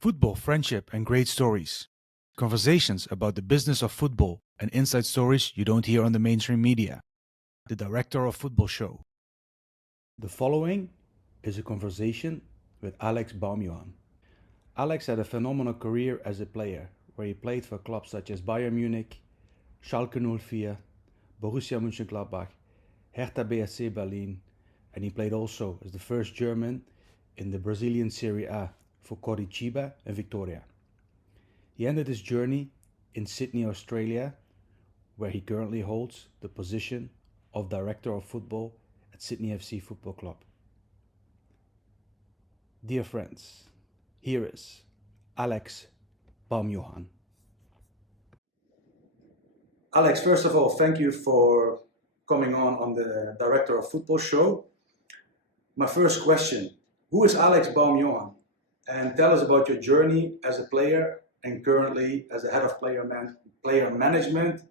Football, friendship, and great stories. Conversations about the business of football and inside stories you don't hear on the mainstream media. The Director of Football Show. The following is a conversation with Alex Baumjohann. Alex had a phenomenal career as a player, where he played for clubs such as Bayern Munich, Schalke 04, Borussia Mönchengladbach, Hertha BSC Berlin, and he played also as the first German in the Brazilian Serie A for Coritiba and Victoria. He ended his journey in Sydney, Australia, where he currently holds the position of Director of Football at Sydney FC Football Club. Dear friends, here is Alex Baumjohann. Alex, first of all, thank you for coming on the Director of Football show. My first question, who is Alex Baumjohann? And tell us about your journey as a player and currently as a head of player management,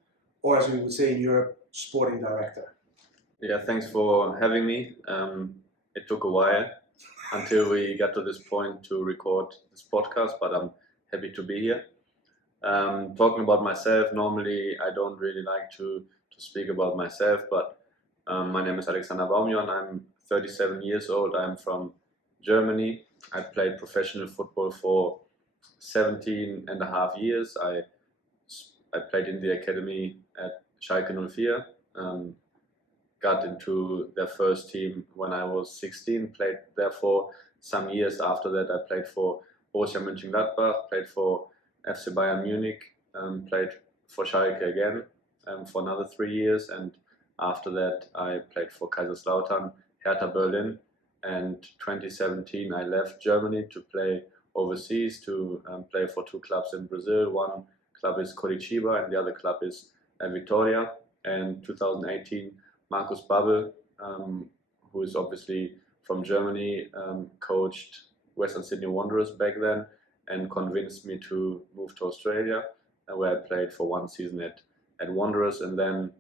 or as we would say in Europe, sporting director. Yeah, thanks for having me. It took a while until we got to this point to record this podcast, but I'm happy to be here. Talking about myself, normally I don't really like to speak about myself, but my name is Alexander Baumjohann. I'm 37 years old. I'm from Germany. I played professional football for 17 and a half years. I played in the academy at Schalke 04. Got into their first team when I was 16, played there for some years. After that I played for Borussia Mönchengladbach, played for FC Bayern Munich, played for Schalke again for another 3 years, and after that I played for Kaiserslautern, Hertha Berlin, and 2017 I left Germany to play overseas, to play for two clubs in Brazil. One club is Coritiba and the other club is Victoria. And 2018 Markus Babbel, who is obviously from Germany, coached Western Sydney Wanderers back then and convinced me to move to Australia, where I played for one season at Wanderers. And then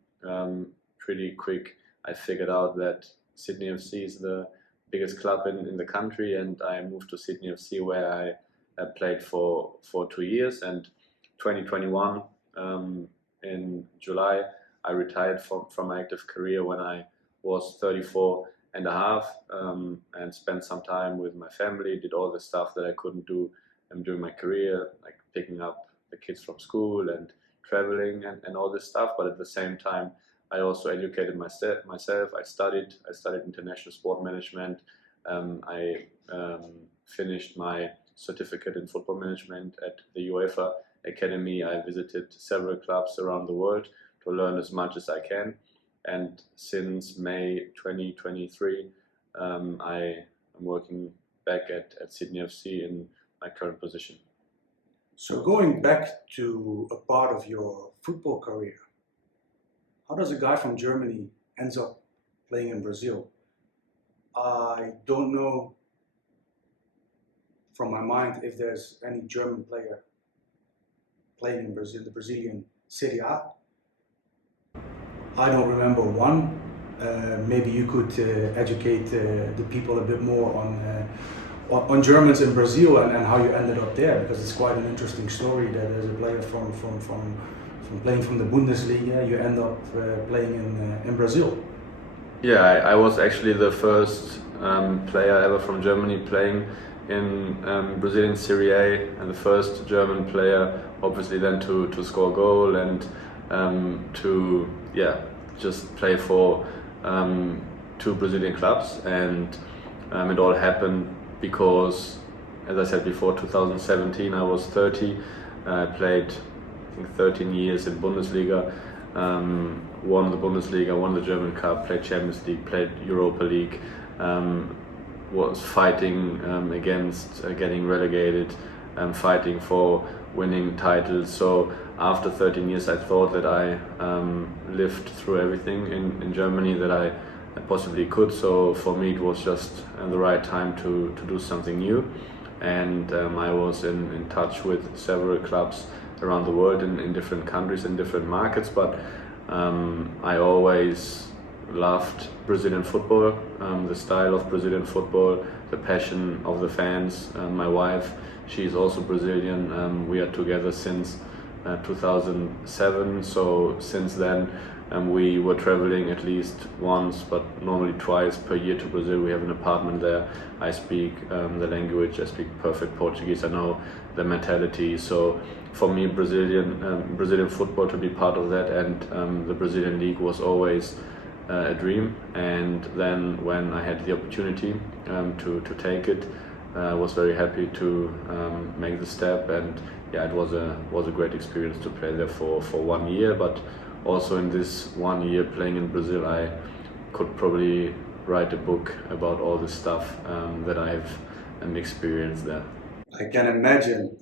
pretty quick I figured out that Sydney FC is the biggest club in the country, and I moved to Sydney FC, where I played for 2 years. And 2021 in July I retired from my active career when I was 34 and a half, and spent some time with my family, did all the stuff that I couldn't do during my career, like picking up the kids from school and traveling and all this stuff. But at the same time I also educated myself. I studied international sport management. I finished my certificate in football management at the UEFA Academy. I visited several clubs around the world to learn as much as I can. And since May 2023, I am working back at Sydney FC in my current position. So going back to a part of your football career, how does a guy from Germany ends up playing in Brazil? I don't know from my mind if there's any German player playing in Brazil, the Brazilian Serie A. I don't remember one. Maybe you could educate the people a bit more on Germans in Brazil and how you ended up there, because it's quite an interesting story that as a player from playing from the Bundesliga, you end up playing in Brazil. Yeah, I was actually the first player ever from Germany playing in Brazilian Serie A, and the first German player obviously then to score a goal and to just play for two Brazilian clubs. And it all happened because, as I said before, 2017 I was 30. I played 13 years in Bundesliga, won the Bundesliga, won the German Cup, played Champions League, played Europa League, was fighting against getting relegated, fighting for winning titles. So after 13 years I thought that I lived through everything in Germany that I possibly could. So for me it was just the right time to do something new. And I was in touch with several clubs around the world in different countries, in different markets, but I always loved Brazilian football, the style of Brazilian football, the passion of the fans. My wife, she's also Brazilian. We are together since 2007, so since then we were traveling at least once, but normally twice per year to Brazil. We have an apartment there. I speak the language, I speak perfect Portuguese, I know the mentality. So for me, Brazilian football, to be part of that, and the Brazilian league was always a dream. And then when I had the opportunity to take it, I was very happy to make the step. And yeah, it was a great experience to play there for 1 year. But also in this 1 year playing in Brazil, I could probably write a book about all the stuff that I have experienced there. I can imagine.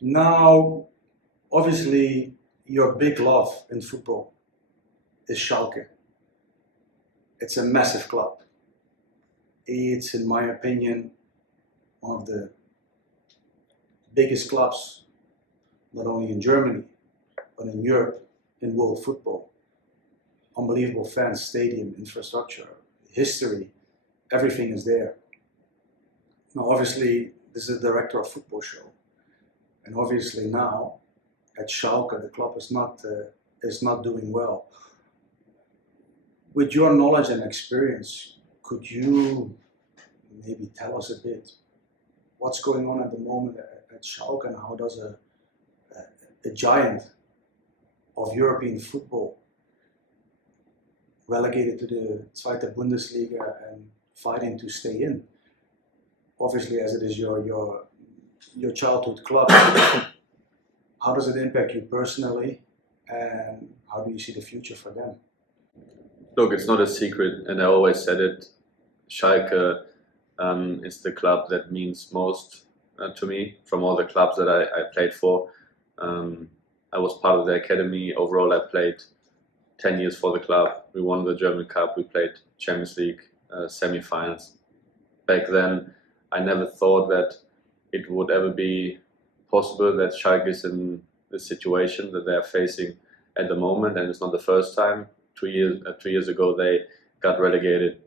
Now, obviously, your big love in football is Schalke. It's a massive club. It's, in my opinion, one of the biggest clubs, not only in Germany, but in Europe, in world football. Unbelievable fans, stadium, infrastructure, history, everything is there. Now, obviously, this is the director of football show. And obviously now, at Schalke, the club is not doing well. With your knowledge and experience, could you maybe tell us a bit what's going on at the moment at Schalke, and how does a giant of European football, relegated to the Zweite Bundesliga and fighting to stay in, obviously as it is your childhood club, how does it impact you personally, and how do you see the future for them? Look, it's not a secret, and I always said it. Schalke is the club that means most to me from all the clubs that I played for. I was part of the academy. Overall, I played 10 years for the club. We won the German Cup. We played Champions League semi-finals. Back then, I never thought that it would ever be possible that Schalke is in the situation that they are facing at the moment, and it's not the first time. 2 years ago, they got relegated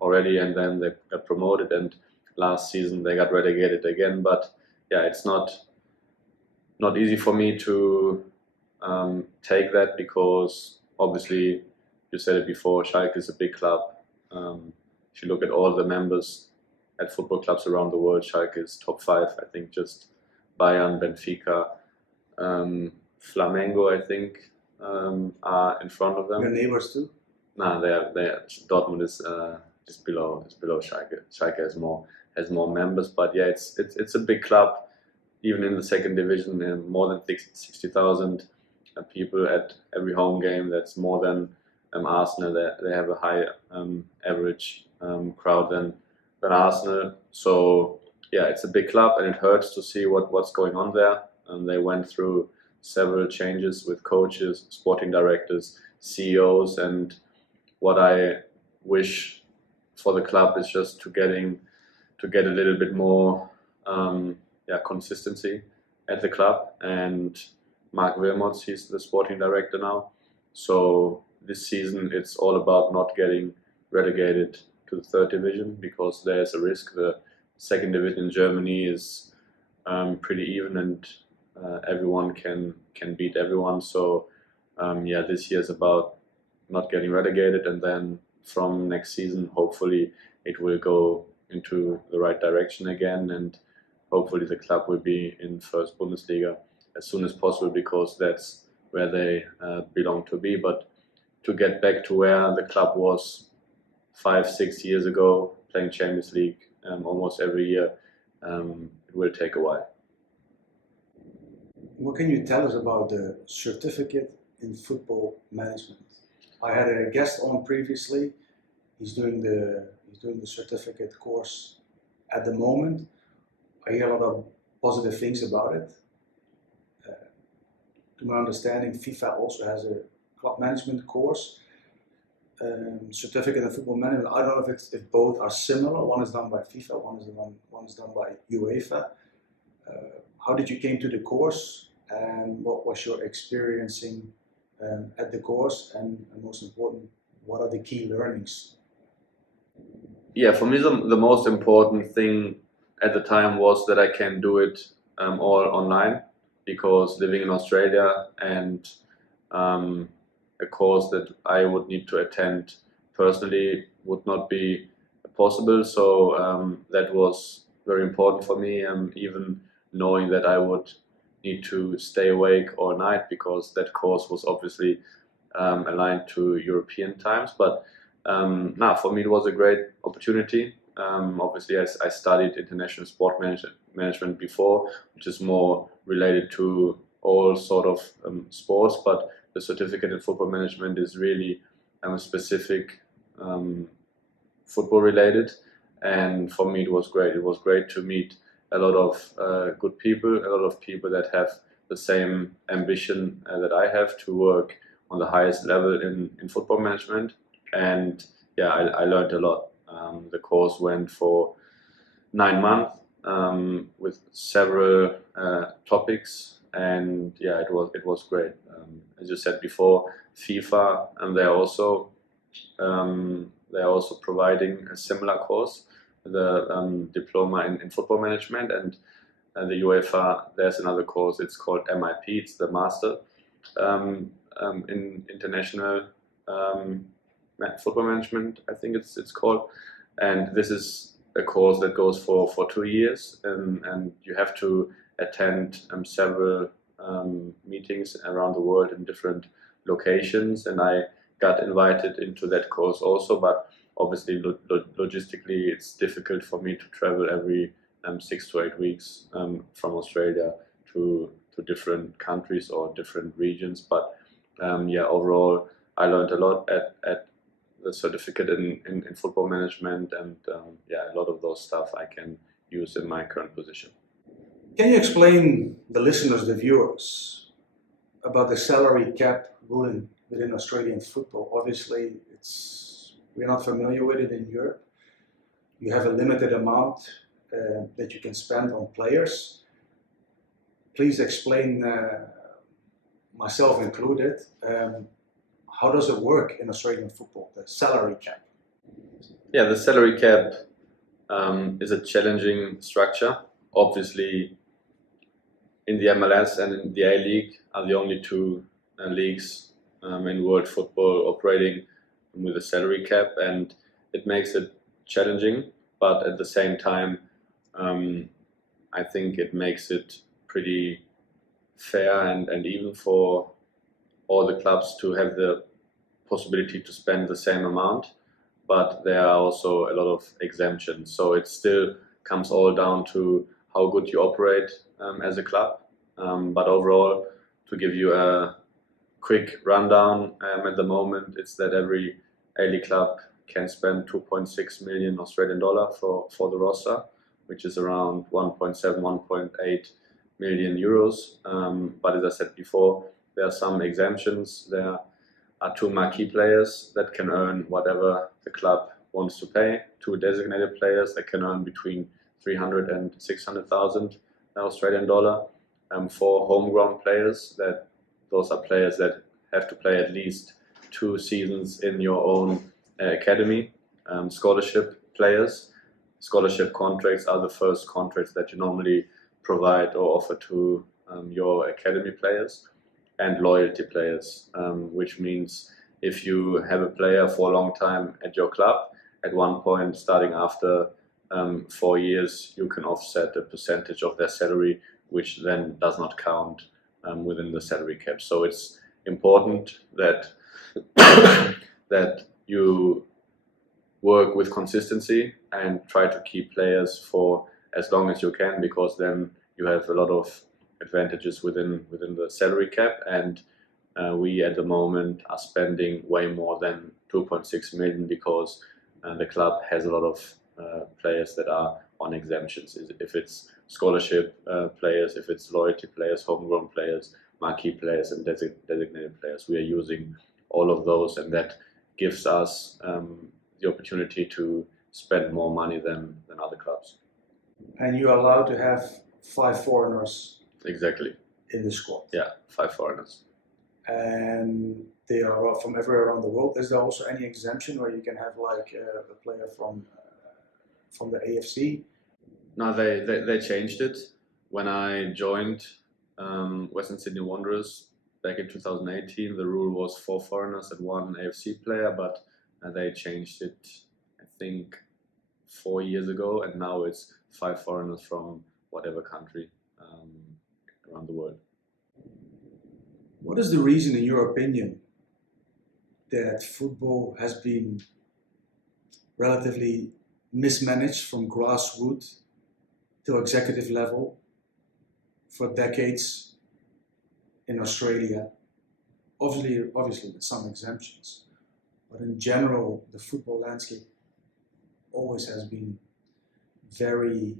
already, and then they got promoted, and last season they got relegated again. But yeah, it's not easy for me to take that, because obviously, you said it before, Schalke is a big club. If you look at all the members at football clubs around the world, Schalke is top 5. I think just Bayern, Benfica, Flamengo, I think, are in front of them. Your neighbors too? No, Dortmund is just below. It's below Schalke. Schalke has more members, but yeah, it's a big club. Even in the second division, more than 60,000 people at every home game. That's more than Arsenal. They have a high average crowd than Arsenal. So yeah, it's a big club, and it hurts to see what's going on there. And they went through several changes with coaches, sporting directors, CEOs, and what I wish for the club is just to get a little bit more consistency at the club. And Mark Wilmots, he's the sporting director now. So this season it's all about not getting relegated to the third division, because there's a risk. The second division in Germany is pretty even, and everyone can beat everyone. So this year is about not getting relegated, and then from next season hopefully it will go into the right direction again, and hopefully the club will be in first Bundesliga as soon as possible, because that's where they belong to be. But to get back to where the club was 5-6 years ago, playing Champions League almost every year, it will take a while. What can you tell us about the certificate in football management? I had a guest on previously. He's doing the certificate course at the moment. I hear a lot of positive things about it. To my understanding, FIFA also has a club management course, certificate in football management. I don't know if both are similar. One is done by FIFA, one is done by UEFA. How did you came to the course, and what was your experiencing at the course, and most important, what are the key learnings? Yeah, for me the most important thing at the time was that I can do it all online, because living in Australia and um, a course that I would need to attend personally would not be possible. So that was very important for me, even knowing that I would need to stay awake all night, because that course was obviously aligned to European times. But for me, it was a great opportunity. Obviously, I studied international sport management before, which is more related to all sort of sports, but the certificate in football management is really specific football related. And for me, it was great. It was great to meet a lot of good people, a lot of people that have the same ambition that I have to work on the highest level in football management. And yeah, I learned a lot. The course went for 9 months with several topics, and yeah, it was great. As you said before, FIFA, and they're also providing a similar course, the diploma in football management, and the UEFA. There's another course. It's called MIP. It's the master in international football management, I think it's called. And this is a course that goes for 2 years, and you have to attend several meetings around the world in different locations. And I got invited into that course also, but obviously logistically it's difficult for me to travel every 6 to 8 weeks from Australia to different countries or different regions. But yeah, overall I learned a lot at the certificate in football management, and yeah, a lot of those stuff I can use in my current position. Can you explain the listeners, the viewers, about the salary cap ruling within Australian football? Obviously, we're not familiar with it in Europe. You have a limited amount that you can spend on players. Please explain, myself included, how does it work in Australian football, the salary cap? Yeah, the salary cap is a challenging structure. Obviously, in the MLS and in the A-League are the only two leagues in world football operating with a salary cap, and it makes it challenging, but at the same time, I think it makes it pretty fair and even for all the clubs to have the possibility to spend the same amount, but there are also a lot of exemptions. So it still comes all down to how good you operate as a club. But overall, to give you a quick rundown, at the moment it's that every A-League club can spend 2.6 million Australian dollar for the roster, which is around 1.7, 1.8 million euros. But as I said before, there are some exemptions. There are two marquee players that can earn whatever the club wants to pay, two designated players that can earn between 300 and 600,000 Australian dollar, four homegrown players, those are players that have to play at least 2 seasons in your own academy, scholarship players. Scholarship contracts are the first contracts that you normally provide or offer to your academy players, and loyalty players, which means if you have a player for a long time at your club, at one point starting after 4 years, you can offset a percentage of their salary, which then does not count within the salary cap. So it's important that that you work with consistency and try to keep players for as long as you can, because then you have a lot of advantages within the salary cap. And we at the moment are spending way more than 2.6 million, because the club has a lot of players that are on exemptions. If it's scholarship players, if it's loyalty players, homegrown players, marquee players, and designated players, we are using all of those, and that gives us the opportunity to spend more money than other clubs. And you're allowed to have 5 foreigners. Exactly. In the squad. Yeah, 5 foreigners. And they are from everywhere around the world. Is there also any exemption where you can have like a player from from the AFC? No, they changed it when I joined Western Sydney Wanderers back in 2018. The rule was 4 foreigners and 1 AFC player, but they changed it, I think, 4 years ago, and now it's 5 foreigners from whatever country around the world. What is the reason, in your opinion, that football has been relatively mismanaged from grassroots to executive level for decades in Australia? Obviously with some exemptions, but in general, the football landscape always has been very,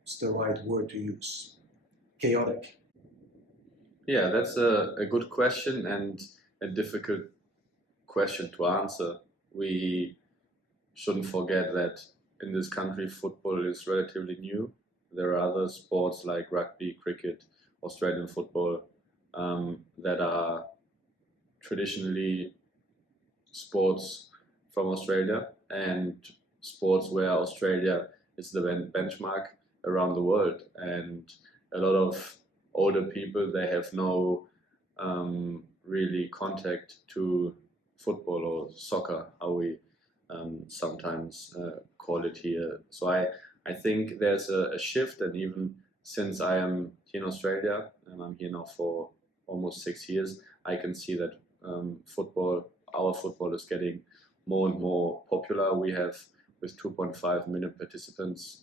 what's the right word to use? Chaotic. Yeah, that's a good question and a difficult question to answer. We shouldn't forget that in this country, football is relatively new. There are other sports like rugby, cricket, Australian football that are traditionally sports from Australia and sports where Australia is the benchmark around the world. And a lot of older people, they have no really contact to football or soccer, how we sometimes call it here. So I think there's a shift, and even since I am here in Australia, and I'm here now for almost 6 years, I can see that our football is getting more and more popular. We have, with 2.5 million participants,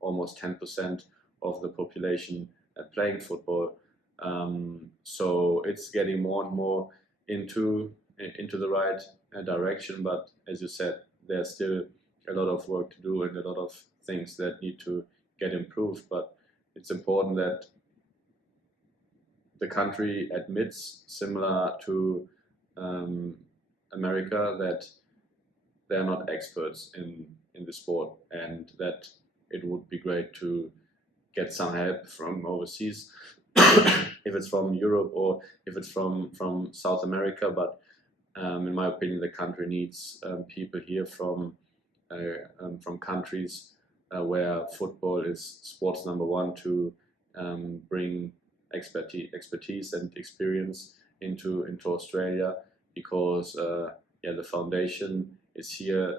almost 10% of the population playing football. So it's getting more and more into the right direction, but as you said, there's still a lot of work to do and a lot of things that need to get improved. But it's important that the country admits, similar to America, that they're not experts in the sport, and that it would be great to get some help from overseas, if it's from Europe or if it's from South America. But in my opinion, the country needs people here from countries where football is sports number one, to bring expertise and experience into Australia, because the foundation is here,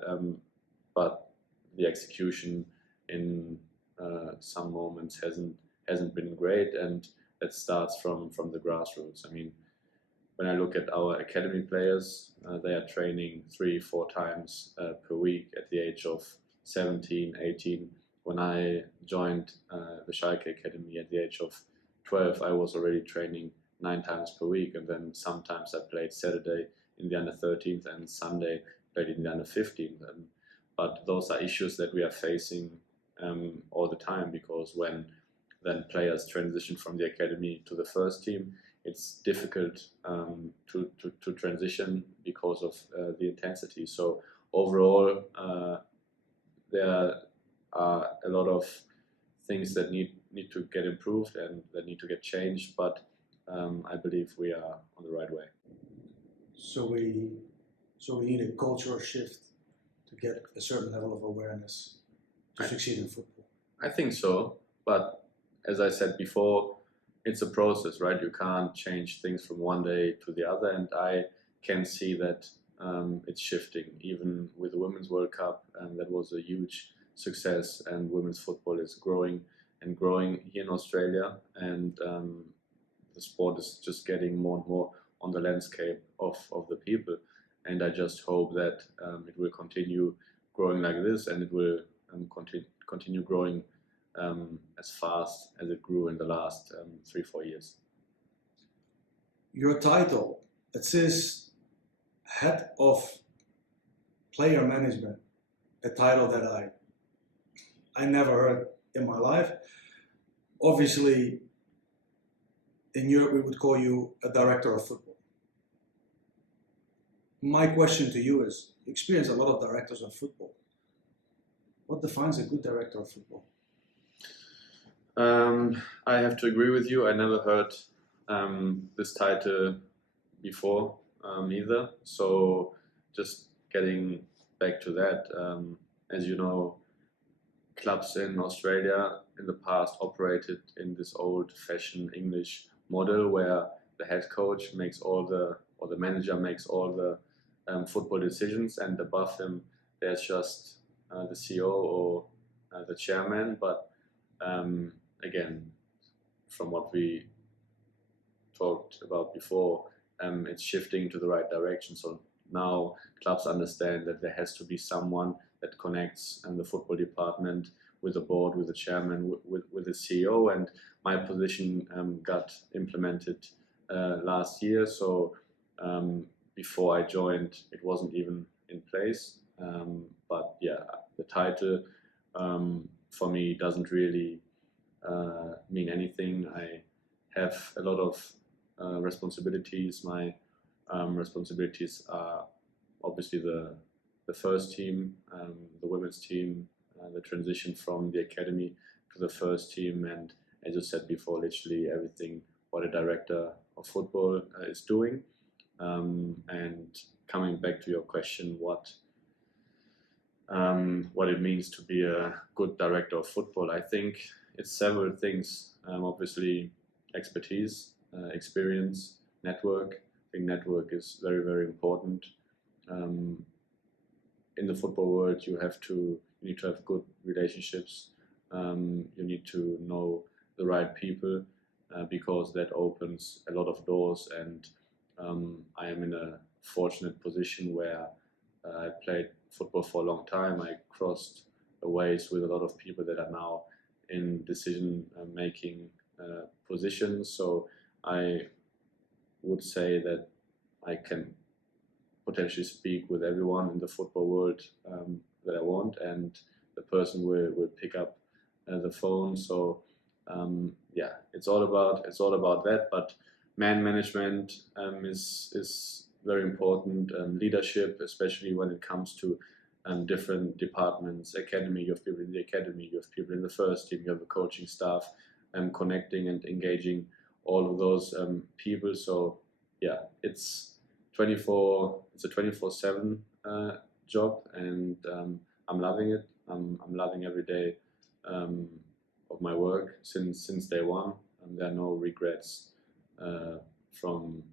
but the execution in some moments hasn't been great, and that starts from the grassroots. I mean, when I look at our academy players, they are training 3-4 times per week at the age of 17, 18. When I joined the Schalke Academy at the age of 12, I was already training 9 times per week, and then sometimes I played Saturday in the under 13th and Sunday played in the under 15th. But those are issues that we are facing all the time, because when then players transition from the academy to the first team, it's difficult to transition because of the intensity. So overall, there are a lot of things that need to get improved and that need to get changed, but I believe we are on the right way. So we need a cultural shift to get a certain level of awareness to succeed in football. I think so, but as I said before, it's a process, right? You can't change things from one day to the other, and I can see that it's shifting, even with the Women's World Cup, and that was a huge success, and women's football is growing here in Australia, and the sport is just getting more and more on the landscape of the people, and I just hope that it will continue growing like this, and it will continue growing as fast as it grew in the last 3-4 years. Your title, it says Head of Player Management, a title that I never heard in my life. Obviously, in Europe, we would call you a director of football. My question to you is, you experience a lot of directors of football. What defines a good director of football? I have to agree with you. I never heard this title before either. So just getting back to that, as you know, clubs in Australia in the past operated in this old-fashioned English model where the head coach makes or the manager makes all the football decisions, and above him there's just the CEO or the chairman. But again, from what we talked about before, it's shifting to the right direction. So now clubs understand that there has to be someone that connects the football department with the board, with the chairman, with the CEO. And my position got implemented last year. So before I joined, it wasn't even in place. But yeah, the title for me doesn't really mean anything. I have a lot of responsibilities. My responsibilities are obviously the first team, the women's team, the transition from the academy to the first team, and as you said before, literally everything what a director of football is doing. And coming back to your question, what it means to be a good director of football, I think it's several things. Obviously, expertise, experience, network. I think network is very, very important. In the football world, you need to have good relationships. You need to know the right people because that opens a lot of doors. And I am in a fortunate position where I played football for a long time. I crossed ways with a lot of people that are now in decision-making positions. So I would say that I can potentially speak with everyone in the football world that I want, and the person will pick up the phone. So yeah, it's all about that. But man management is very important. Leadership, especially when it comes to different departments. Academy, you have people in the academy, you have people in the first team, you have a coaching staff, connecting and engaging all of those people. So yeah, it's a 24/7 job, and I'm loving it. I'm loving every day of my work since day one, and there are no regrets from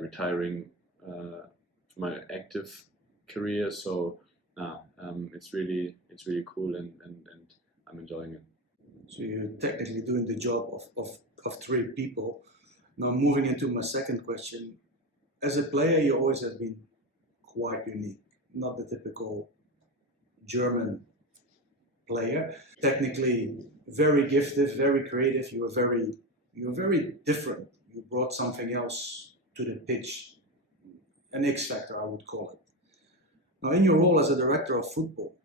retiring from my active career. So it's really cool, and I'm enjoying it. So you're technically doing the job of three people. Now moving into my second question, as a player you always have been quite unique, not the typical German player. Technically very gifted, very creative, you were very different. You brought something else to the pitch, an X factor I would call it. Now in your role as a director of football,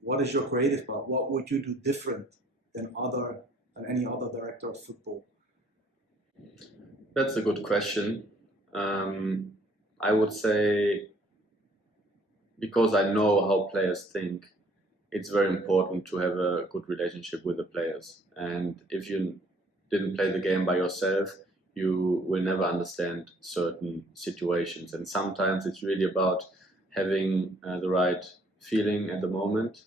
what is your creative part? What would you do different than any other director of football? That's a good question. I would say, because I know how players think, it's very important to have a good relationship with the players. And if you didn't play the game by yourself, you will never understand certain situations. And sometimes it's really about having the right feeling at the moment,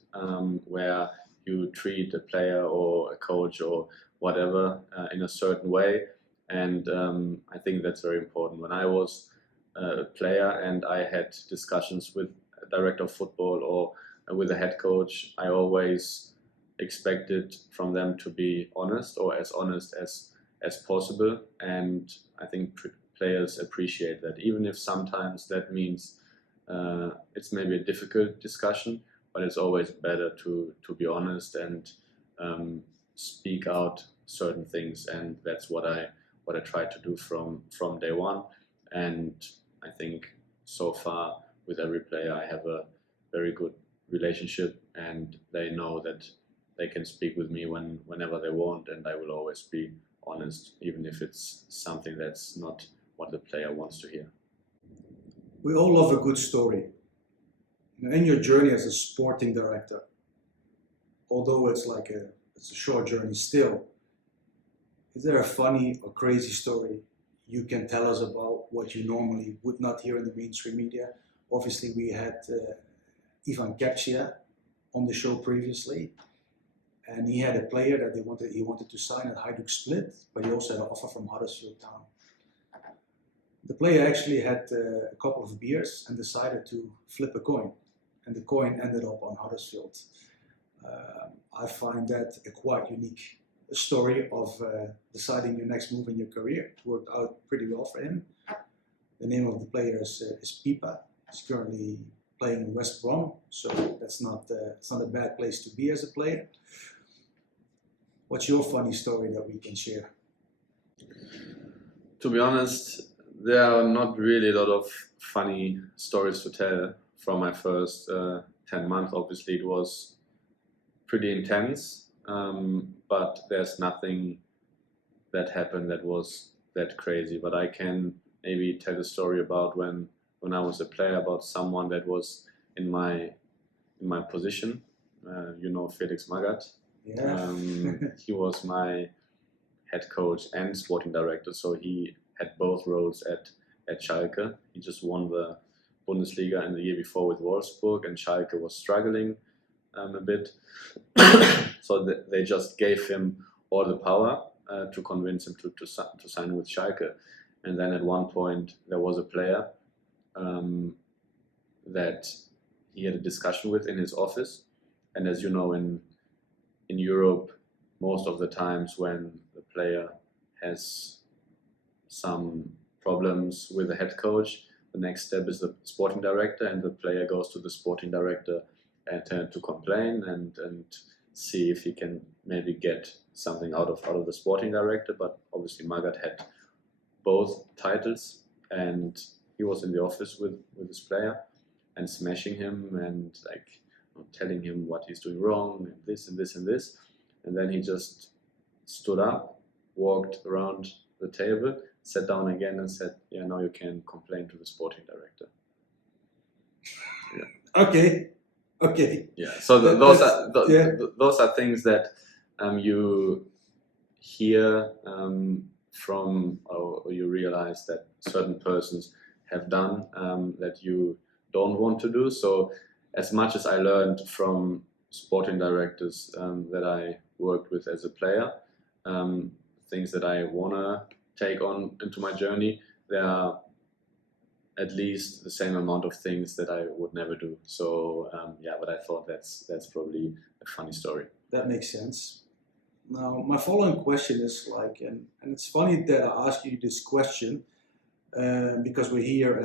where you treat a player or a coach or whatever in a certain way. And I think that's very important. When I was a player and I had discussions with a director of football or with a head coach, I always expected from them to be honest, or as honest as possible. And I think players appreciate that, even if sometimes that means it's maybe a difficult discussion, but it's always better to be honest and speak out certain things. And that's what I try to do from day one. And I think so far with every player I have a very good relationship, and they know that they can speak with me whenever they want, and I will always be honest, even if it's something that's not what the player wants to hear. We all love a good story. In your journey as a sporting director, although it's a short journey still, is there a funny or crazy story you can tell us about what you normally would not hear in the mainstream media? obviously we had Ivan Kepcia on the show previously, and he had a player that he wanted to sign at Hajduk Split, but he also had an offer from Huddersfield Town. The player actually had a couple of beers and decided to flip a coin, and the coin ended up on Huddersfield. I find that a quite unique story of deciding your next move in your career. It worked out pretty well for him. The name of the player is Pipa. He's currently playing in West Brom, so it's not a bad place to be as a player. What's your funny story that we can share? To be honest, there are not really a lot of funny stories to tell from my first 10 months. Obviously, it was pretty intense, but there's nothing that happened that was that crazy. But I can maybe tell a story about when I was a player, about someone that was in my position. Felix Magath. Yeah. He was my head coach and sporting director, so he had both roles at Schalke. He just won the Bundesliga in the year before with Wolfsburg, and Schalke was struggling a bit. So they just gave him all the power to convince him to sign with Schalke. And then at one point there was a player that he had a discussion with in his office. And as you know, in Europe, most of the times when the player has some problems with the head coach, the next step is the sporting director, and the player goes to the sporting director and to complain and see if he can maybe get something out of the sporting director. But obviously Magath had both titles, and he was in the office with this player and smashing him and telling him what he's doing wrong and this and this and this. And then he just stood up, walked around the table, sat down again and said, "Yeah, now you can complain to the sporting director." Yeah. Okay. Yeah. So those are things that you hear from, or you realize that certain persons have done that you don't want to do. So as much as I learned from sporting directors that I worked with as a player, things that I want to take on into my journey, there are at least the same amount of things that I would never do. So but I thought that's probably a funny story. That makes sense. Now, my following question is and it's funny that I ask you this question because we're here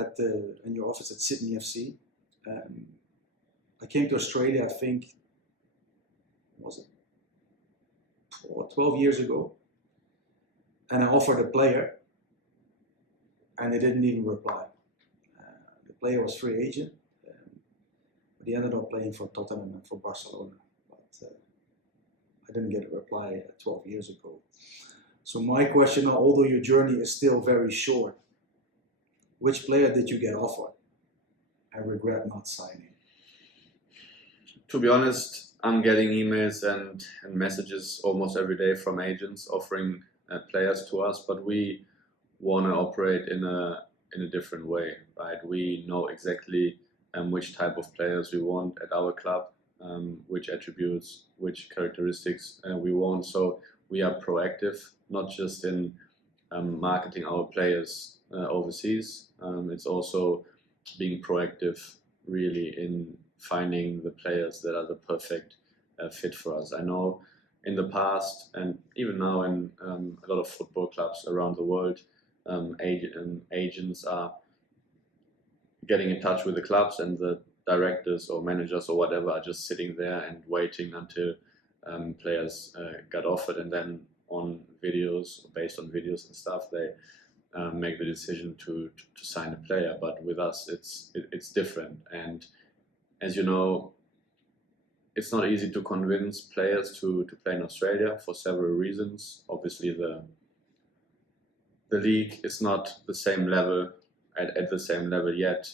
in your office at Sydney FC. I came to Australia, I think, was it 12 years ago, and I offered a player, and they didn't even reply. The player was free agent, but he ended up playing for Tottenham and for Barcelona. But I didn't get a reply 12 years ago. So my question, although your journey is still very short, which player did you get offered and regret not signing? To be honest, I'm getting emails and messages almost every day from agents offering players to us, but we want to operate in a different way, right? We know exactly which type of players we want at our club, which attributes, which characteristics we want. So we are proactive, not just in marketing our players overseas. It's also being proactive really in finding the players that are the perfect fit for us. I know in the past and even now in a lot of football clubs around the world, agents are getting in touch with the clubs, and the directors or managers or whatever are just sitting there and waiting until players got offered, and then based on videos and stuff, they make the decision to sign a player. But with us, it's different. And as you know, it's not easy to convince players to play in Australia for several reasons. Obviously, the league is not the same level at the same level yet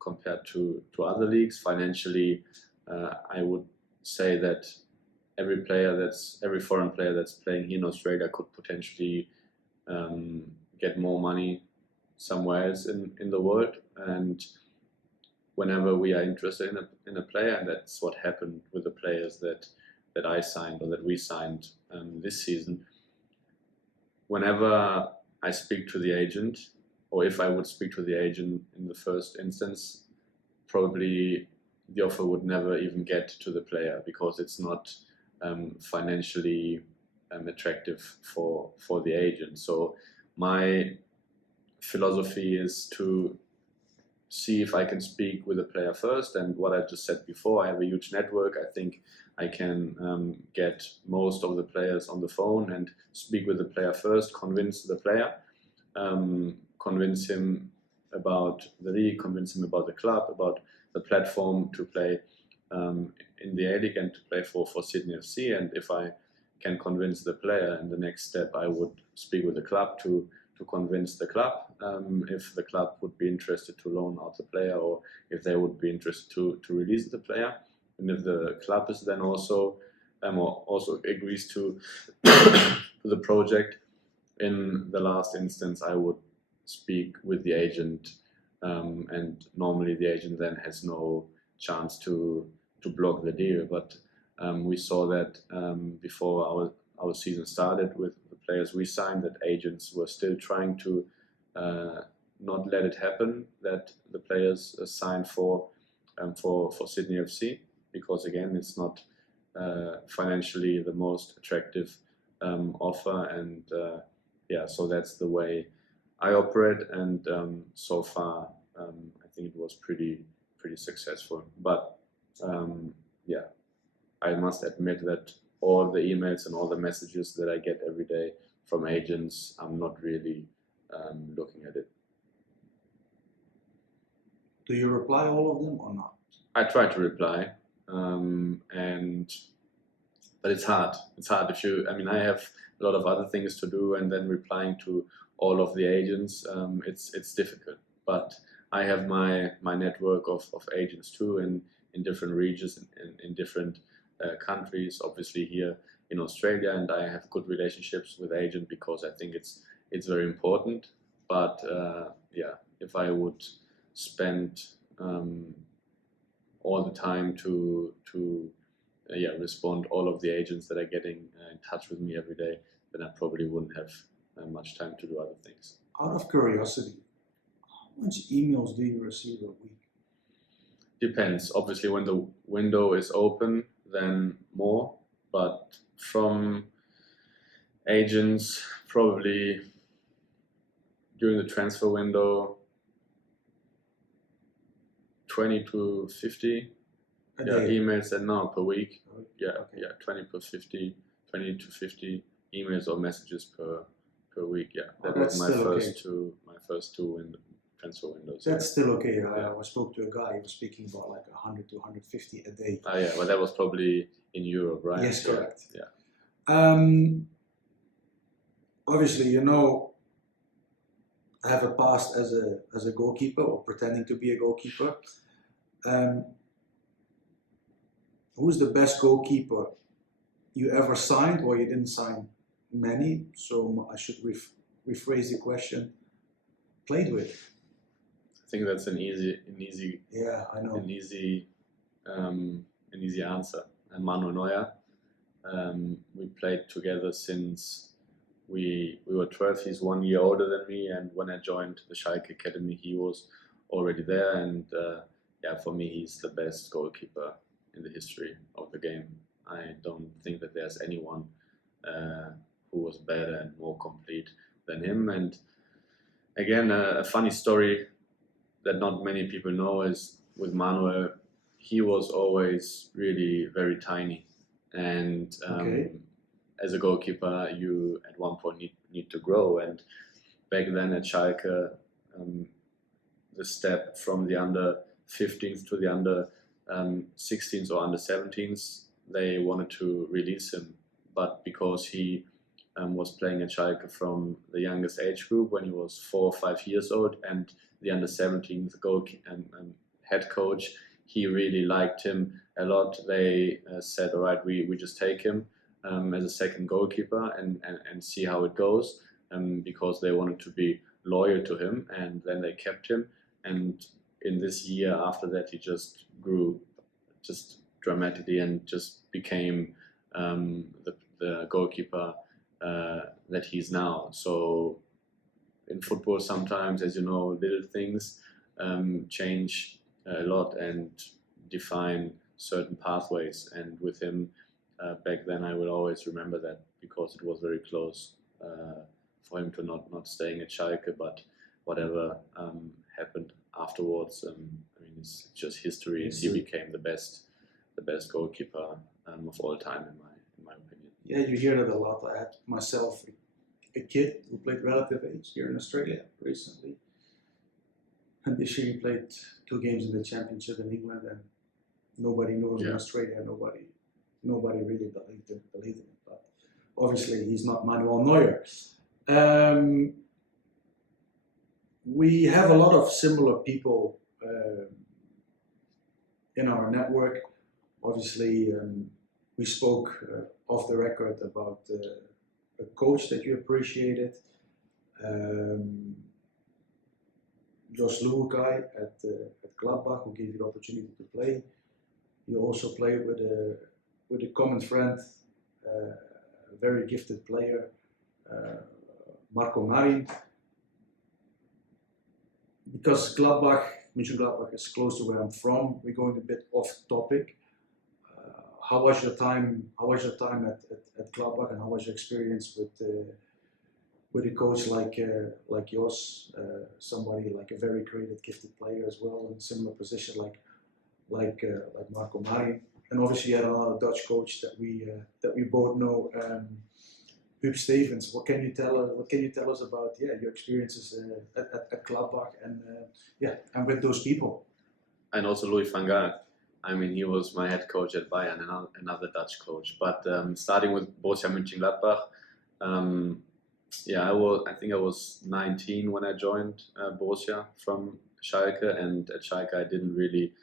compared to other leagues. Financially, I would say that every foreign player that's playing here in Australia could potentially get more money somewhere else in the world. And whenever we are interested in a player, and that's what happened with the players that I signed or that we signed this season. Whenever I speak to the agent, or if I would speak to the agent in the first instance, probably the offer would never even get to the player because it's not financially attractive for the agent. So my philosophy is to see if I can speak with the player first, and what I just said before, I have a huge network. I think I can get most of the players on the phone and speak with the player first, convince the player, convince him about the league, convince him about the club, about the platform to play in the A-League and to play for Sydney FC. And if I can convince the player, in the next step I would speak with the club to convince the club if the club would be interested to loan out the player, or if they would be interested to release the player. And if the club is then also agrees to the project, in the last instance I would speak with the agent, and normally the agent then has no chance to block the deal. But we saw that before our season started, with the players we signed, that agents were still trying to not let it happen that the players signed for Sydney FC, because again it's not financially the most attractive offer, and so that's the way I operate, and so far I think it was pretty successful. But I must admit that all the emails and all the messages that I get every day from agents, I'm not really looking at it. Do you reply all of them or not? I try to reply, but it's hard. It's hard I have a lot of other things to do, and then replying to all of the agents, it's difficult. But I have my network of agents too in different regions, in different countries, obviously here in Australia, and I have good relationships with agents because I think it's very important. But if I would spend all the time to respond all of the agents that are getting in touch with me every day, then I probably wouldn't have much time to do other things. Out of curiosity, how much emails do you receive a week? Depends. Obviously, when the window is open, then more. But from agents, probably during the transfer window, 20 to 50 emails, and now per week. Okay. 20 to 50 emails or messages per week. That That's was my still first two transfer windows. That's still okay. I spoke to a guy, he was speaking about like 100 to 150 a day. Well, that was probably in Europe, right? Yes, correct. Yeah. Obviously, I have a past as a goalkeeper, or pretending to be a goalkeeper. Who's the best goalkeeper you ever signed, or you didn't sign many? So I should rephrase the question. Played with. I think that's an easy. Yeah, I know. An easy answer. Manuel Neuer. We played together since we were 12. He's 1 year older than me, and when I joined the Schalke Academy, he was already there. And for me, he's the best goalkeeper in the history of the game. I don't think that there's anyone who was better and more complete than him. And again, a funny story that not many people know is with Manuel, he was always really very tiny. And as a goalkeeper, you at one point need to grow. And back then at Schalke, the step from the under 15s to the under 16s or under 17s, they wanted to release him. But because he was playing at Schalke from the youngest age group when he was 4 or 5 years old, and the under 17s head coach, he really liked him a lot. They said, all right, we just take him as a second goalkeeper and see how it goes, because they wanted to be loyal to him, and then they kept him. And in this year after that, he just grew just dramatically and just became the goalkeeper that he is now. So in football, sometimes, as you know, little things change a lot and define certain pathways. And with him back then, I will always remember that, because it was very close for him to not staying at Schalke, but whatever happened afterwards, I mean, it's just history, and he became the best goalkeeper of all time, in my opinion. Yeah, you hear that a lot. I had myself a kid who played relative age here in Australia recently, and this year he played 2 games in the championship in England, and nobody knows in Australia. Nobody really believed in it. But obviously, he's not Manuel Neuer. We have a lot of similar people in our network. Obviously, we spoke off the record about a coach that you appreciated, Jos Luhukay at Gladbach, who gave you the opportunity to play. You also played with a common friend, a very gifted player, Marco Marin. Because Mönchengladbach is close to where I'm from, we're going a bit off topic. How was your time at Gladbach, and how was your experience with a coach like yours, somebody like a very creative, gifted player as well, in a similar position like Marco Marin, and obviously you had another Dutch coach that we both know, Huub Stevens. What can you tell us about your experiences at Gladbach and with those people? And also Louis van Gaal. I mean, he was my head coach at Bayern, another Dutch coach. But starting with Borussia Mönchengladbach, I think I was 19 when I joined Borussia from Schalke, and at Schalke I didn't really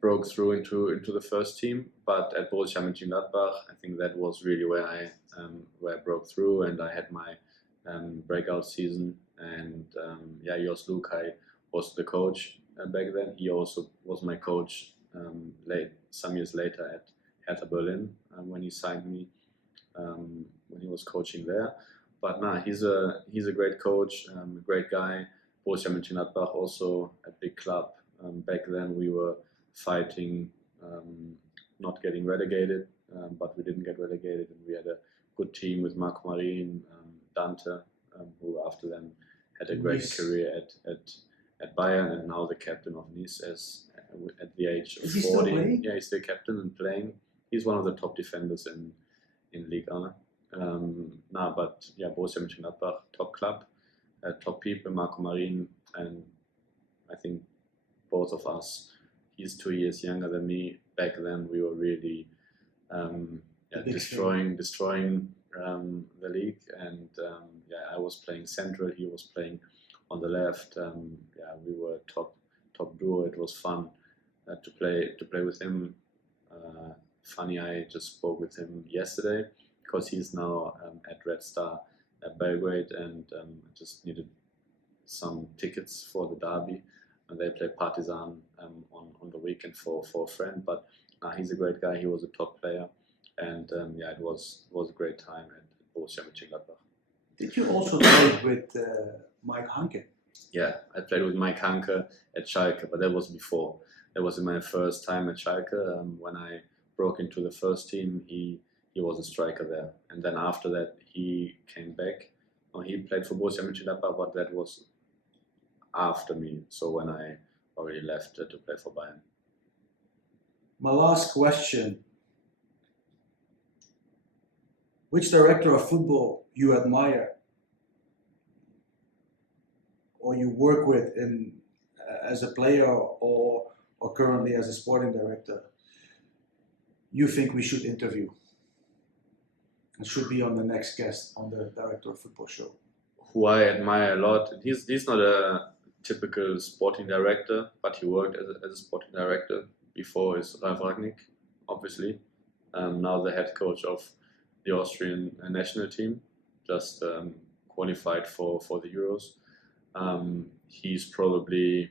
broke through into the first team. But at Borussia Mönchengladbach, I think that was really where I broke through, and I had my breakout season. And Jos Luhukay was the coach back then. He also was my coach some years later at Hertha Berlin when he signed me when he was coaching there. But he's a great coach, a great guy. Borussia Mönchengladbach, also a big club. Back then we were fighting not getting relegated, but we didn't get relegated, and we had a good team with Marco Marin, Dante, who after then had a great career at Bayern, and now the captain of Nice at the age of 40. Still playing? Yeah, he's the captain and playing. He's one of the top defenders in Ligue 1. Borussia Mönchengladbach, top club, top people, Marco Marin, and I think both of us. He's 2 years younger than me. Back then, we were really destroying the league, and I was playing central. He was playing on the left. We were top duo. It was fun to play with him. Funny, I just spoke with him yesterday because he's now at Red Star at Belgrade, and just needed some tickets for the derby. And they play Partizan on the weekend for a friend. But he's a great guy. He was a top player, and it was a great time at Borussia Mönchengladbach. Did you also play with Mike Hanke? Yeah, I played with Mike Hanke at Schalke, but that was before. That was in my first time at Schalke. When I broke into the first team, he was a striker there. And then after that, he came back. He played for Borussia Mönchengladbach, but that was after me. So when I already left to play for Bayern. My last question. Which director of football you admire or you work with as a player or currently as a sporting director you think we should interview and should be on the next guest on the Director of Football show? Who I admire a lot. He's not a typical sporting director, but he worked as a sporting director before. Is Ralf Rangnick, obviously. Now the head coach of the Austrian national team, just qualified for the Euros. he's probably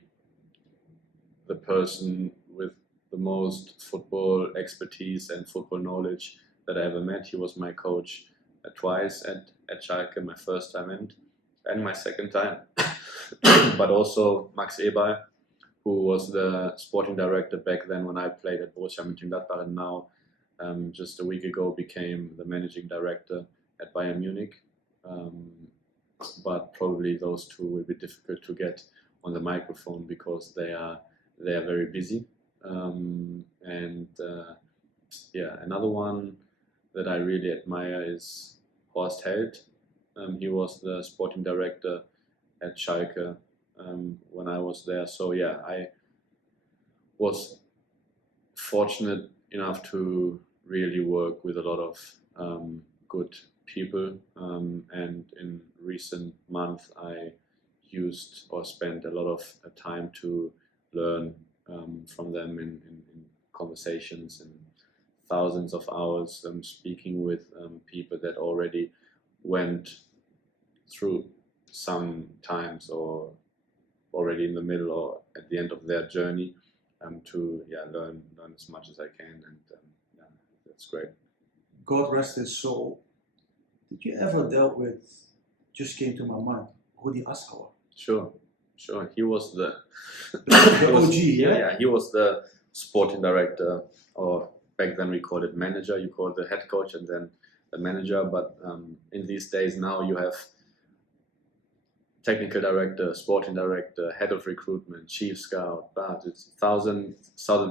the person with the most football expertise and football knowledge that I ever met. He was my coach twice at Schalke, my first time and my second time. But also Max Eberl, who was the sporting director back then when I played at Borussia Mönchengladbach, and now just a week ago became the managing director at Bayern Munich. But probably those two will be difficult to get on the microphone because they are very busy. Another one that I really admire is Horst Held. He was the sporting director at Schalke when I was there. So yeah, I was fortunate enough to really work with a lot of good people, and in recent months I used or spent a lot of time to learn from them in conversations and thousands of hours speaking with people that already went through some times or already in the middle or at the end of their journey, to learn as much as I can, and that's great. God rest his soul. Did you ever dealt with, just came to my mind, Rudi Assauer? Sure. He was the OG, yeah, he was the sporting director, or back then we called it manager. You call it the head coach and then the manager. But in these days now you have technical director, sporting director, head of recruitment, chief scout. But it's thousand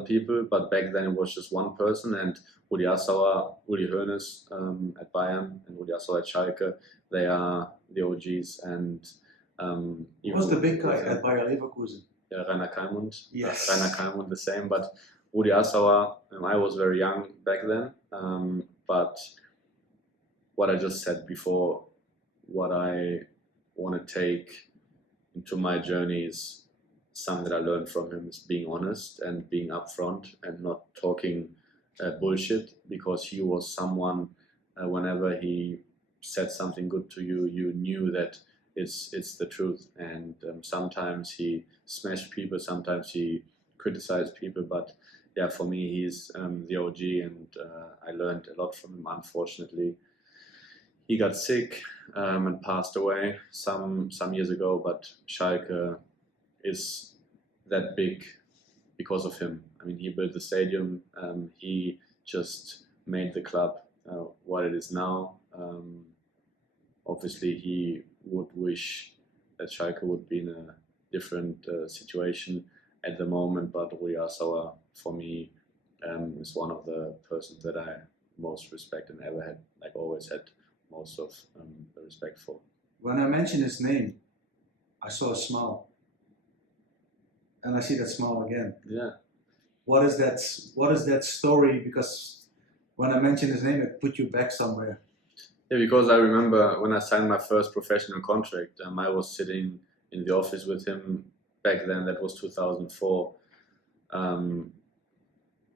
people. But back then it was just one person. And Rudi Assauer, Uli Hoeneß at Bayern, and Rudi Assauer at Schalke, they are the OGs. And who was the big guy at Bayer Leverkusen? Yeah, Rainer Kallmund. Yes. Rainer Kallmund, the same. But Rudi Assauer, I was very young back then. But what I just said before, what I want to take into my journey is something that I learned from him, is being honest and being upfront and not talking bullshit, because he was someone, whenever he said something good to you, you knew that it's the truth. And sometimes he smashed people, sometimes he criticized people, but yeah, for me he's the OG, and I learned a lot from him. Unfortunately, he got sick and passed away some years ago, but Schalke is that big because of him. I mean, he built the stadium, he just made the club what it is now. Obviously, he would wish that Schalke would be in a different situation at the moment, but Rudi Assauer, for me, is one of the persons that I most respect and ever had, like always had most of the respect for. When I mentioned his name, I saw a smile, and I see that smile again. Yeah. What is that story? Because when I mentioned his name, it put you back somewhere. Yeah, because I remember when I signed my first professional contract, I was sitting in the office with him back then. That was 2004.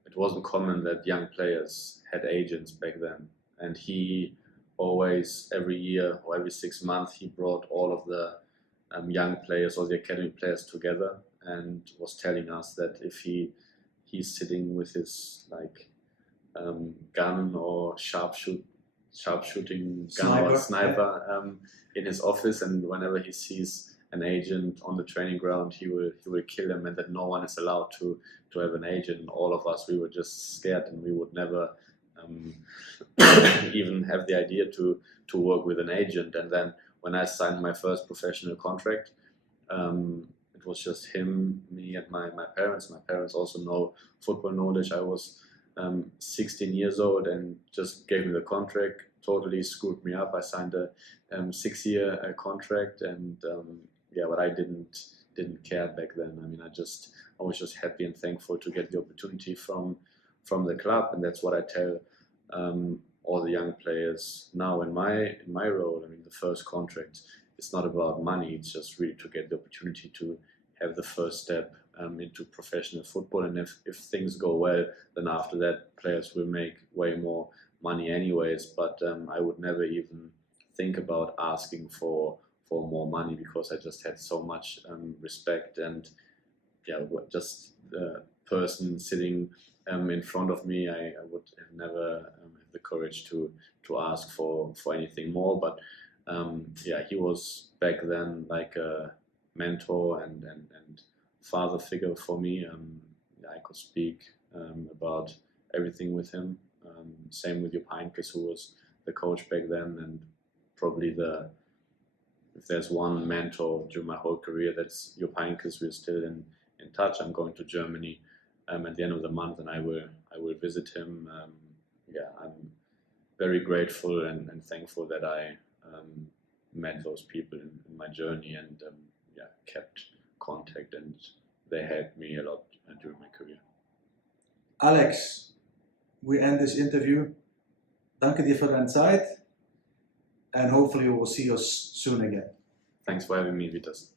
It wasn't common that young players had agents back then, and he always, every year or every 6 months, he brought all of the young players or the academy players together and was telling us that if he's sitting with his gun or sharpshooting gun or sniper in his office, and whenever he sees an agent on the training ground, he will kill him, and that no one is allowed to have an agent. And all of us, we were just scared, and we would never even have the idea to work with an agent. And then when I signed my first professional contract, it was just him, me, and my parents. My parents also know football knowledge. I was 16 years old and just gave me the contract, totally screwed me up. I signed a 6-year contract, and but I didn't care back then. I mean, I was just happy and thankful to get the opportunity from the club, and that's what I tell all the young players now in my role. I mean, the first contract, it's not about money. It's just really to get the opportunity to have the first step into professional football. And if things go well, then after that, players will make way more money anyways. But I would never even think about asking for more money, because I just had so much respect, and just the person sitting in front of me, I would have never have the courage to ask for anything more. But he was back then like a mentor and father figure for me. I could speak about everything with him. Same with Jupp Heynckes, who was the coach back then, and probably if there's one mentor during my whole career, that's Jupp Heynckes. We're still in touch. I'm going to Germany at the end of the month, and I will visit him. I'm very grateful and thankful that I met those people in my journey, and kept contact, and they helped me a lot during my career. Alex, we end this interview. Danke dir für deine Zeit, and hopefully we will see us soon again. Thanks for having me, Vitas.